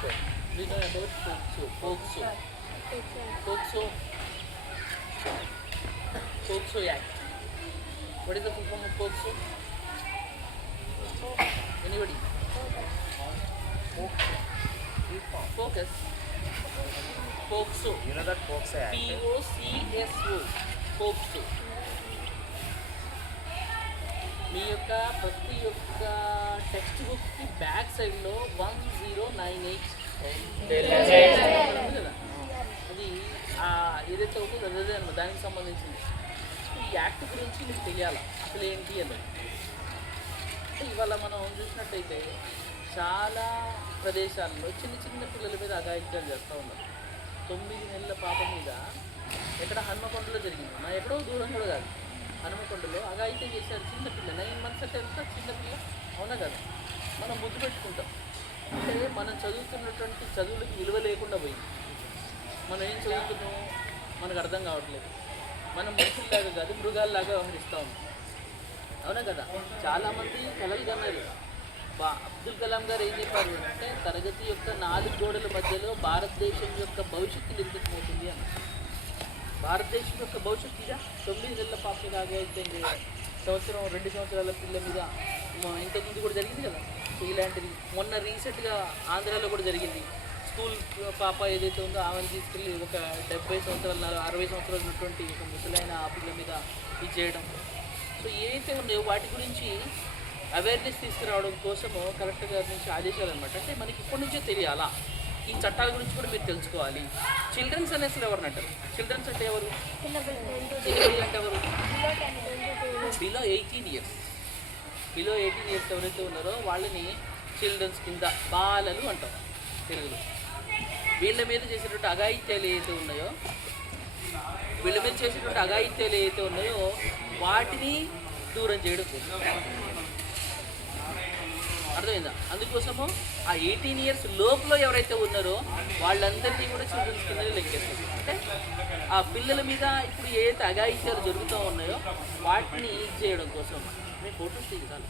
Okay. We know about Pokso. Pokso. Pokso Act. What is the full form of Pokso? Anybody? Focus. Pokso. You know that Pokso Act? POCSO. Pokso. మీ యొక్క ప్రతి ఒక్క text బుక్కి back సైడ్లో 1098 కదా, అది ఏదైతే ఉంటుందో అదే అనమాట, దానికి సంబంధించింది. ఈ యాక్ట్ గురించి మీకు తెలియాలా అసలు ఏంటి అన్నది. ఇవాళ మనం చూసినట్టయితే చాలా ప్రదేశాల్లో చిన్న చిన్న పిల్లల మీద అఘాయిత్యాలు చేస్తూ ఉన్నారు. 9 నెలల పాప మీద ఎక్కడ హన్మకొండలో జరిగింది, మన ఎక్కడో దూరం కూడా కాదు, హనుమకొండలో అఘాయిత్యం చేశారు. చిన్నపిల్ల 9 months అంటే ఎంత చిన్నపిల్ల, అవునా కదా. మనం ముద్దు పెట్టుకుంటాం అంటే మనం చదువుతున్నటువంటి చదువులకు విలువ లేకుండా పోయింది. మనం ఏం చదువుతున్నామో మనకు అర్థం కావట్లేదు. మనం మనుషుల్లాగా కాదు మృగాల్లాగా వ్యవహరిస్తూ ఉన్నాం, అవునా కదా. చాలామంది కలలు కన్నారు. అబ్దుల్ కలాం గారు ఏం చెప్పారు అంటే తరగతి యొక్క 4 గోడల మధ్యలో భారతదేశం యొక్క భవిష్యత్తు నిర్మితమవుతుంది అని. భారతదేశం యొక్క భవిష్యత్తు ఇదా 9 నెలల పాప మీద అఘాయిత్యం చేయాలి, 2 సంవత్సరాల పిల్ల మీద ఇంతకుముందు కూడా జరిగింది కదా. సో ఇలాంటిది మొన్న రీసెంట్గా ఆంధ్రాలో కూడా జరిగింది. స్కూల్ పాప ఏదైతే ఉందో ఆమెను తీసుకెళ్ళి ఒక 70 సంవత్సరాలు 60 సంవత్సరాలు ఉన్నటువంటి ఒక ముసలైన ఆ పిల్ల మీద ఇది చేయడం. సో ఏవైతే ఉన్నాయో వాటి గురించి అవేర్నెస్ తీసుకురావడం కోసము కలెక్టర్ గారి నుంచి ఆదేశాలు అనమాట. అంటే మనకి ఇప్పటి నుంచే తెలియాలా, ఈ చట్టాల గురించి కూడా మీరు తెలుసుకోవాలి. చిల్డ్రన్స్ అనే అసలు ఎవరిని అంటారు? చిల్డ్రన్స్ అంటే ఎవరు? చిన్నపిల్లలు అంటే ఎవరు? Below 18 years. బిలో 18 years ఎవరైతే ఉన్నారో వాళ్ళని చిల్డ్రన్స్ కింద బాలలు అంటాం తెలుగులో. వీళ్ళ మీద చేసేటువంటి అఘాయిత్యాలు ఏవైతే ఉన్నాయో వాటిని దూరం చేయడం కోసం అర్థమైందా. అందుకోసము ఆ 18 years లోపల ఎవరైతే ఉన్నారో వాళ్ళందరినీ కూడా చిల్డ్రన్స్ కింద లెక్కేస్తారు. అంటే ఆ పిల్లల మీద ఇప్పుడు ఏదైతే అఘాయిత్యాలు జరుగుతూ ఉన్నాయో వాటిని చేయడం కోసం. మేము ఫోటోస్ తీయాలి.